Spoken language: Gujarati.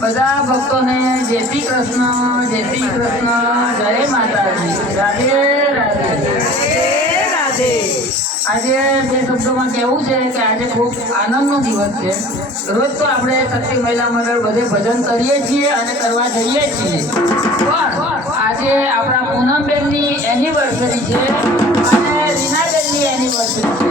બધા ભક્તોને જય શ્રી કૃષ્ણ, જય શ્રી કૃષ્ણ, જય માતાજી, રાધે રાધે. આજે બે શબ્દોમાં કહેવું છે કે આજે ખૂબ આનંદનો દિવસ છે. રોજ તો આપણે શક્તિ મહિલા મંડળ બધે ભજન કરીએ છીએ અને કરવા જઈએ છીએ. પણ આજે આપણા પૂનમબેનની એનિવર્સરી છે અને રીનાબેનની એનિવર્સરી છે.